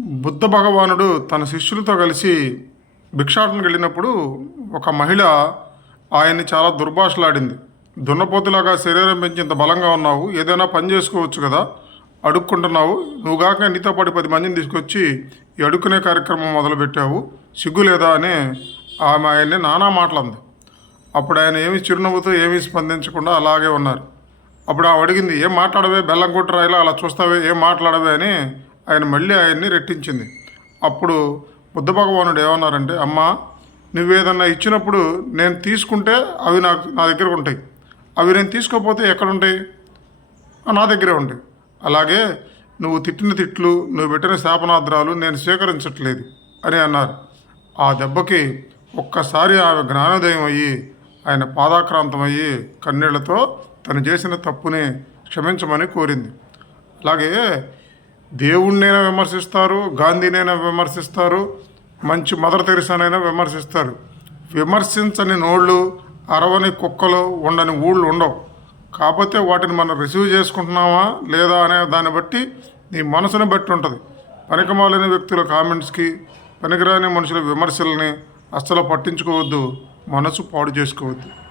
బుద్ధ భగవానుడు తన శిష్యులతో కలిసి భిక్షాటనకు వెళ్ళినప్పుడు ఒక మహిళ ఆయన్ని చాలా దుర్భాషలాడింది. దున్నపోతులాగా శరీరం పెంచి ఇంత బలంగా ఉన్నావు ఏదైనా పని చేసుకోవచ్చు కదా? అడుక్కుంటున్నావు. నువ్వు కాక నీతో పాటు పది మందిని తీసుకొచ్చి ఈ అడుక్కునే కార్యక్రమం మొదలుపెట్టావు. సిగ్గు లేదా? అని ఆమె ఆయన్ని నానా మాటలంది అప్పుడు ఆయన ఏమి చిరునవ్వుతో ఏమీ స్పందించకుండా అలాగే ఉన్నారు. అప్పుడు ఆమె అడిగింది ఏం మాట్లాడవే? బెల్లం కొట్టురాయిలా అలా చూస్తావే? ఏం మాట్లాడవే? అని ఆయన మళ్ళీ ఆయన్ని రెట్టించింది. అప్పుడు బుద్ధ భగవానుడు ఏమన్నారంటే అమ్మా నువ్వేదన్నా ఇచ్చినప్పుడు నేను తీసుకుంటే అవి నాకు నా దగ్గర ఉంటాయి. అవి నేను తీసుకోకపోతే ఎక్కడుంటాయి? నా దగ్గరే ఉంటాయి. అలాగే నువ్వు తిట్టిన తిట్లు నువ్వు పెట్టిన శాపనాద్రాలు నేను స్వీకరించట్లేదు అని అన్నారు. ఆ దెబ్బకి ఒక్కసారి ఆమె జ్ఞానోదయం అయ్యి ఆయన పాదాక్రాంతం అయ్యి కన్నీళ్ళతో తను చేసిన తప్పుని క్షమించమని కోరింది. అలాగే దేవుణ్ణైనా విమర్శిస్తారు గాంధీనైనా విమర్శిస్తారు మంచి మదర్ తెరిసానైనా విమర్శిస్తారు. విమర్శించని నోళ్ళు అరవని కుక్కలు ఉండని ఊళ్ళు ఉండవు. కాకపోతే వాటిని మనం రిసీవ్ చేసుకుంటున్నామా లేదా అనే దాన్ని బట్టి నీ మనసుని బట్టి ఉంటుంది. పనికిమాలిన వ్యక్తుల కామెంట్స్కి పనికిరాని మనుషుల విమర్శల్ని అస్సలు పట్టించుకోవద్దు మనసు పాడు చేసుకోవద్దు.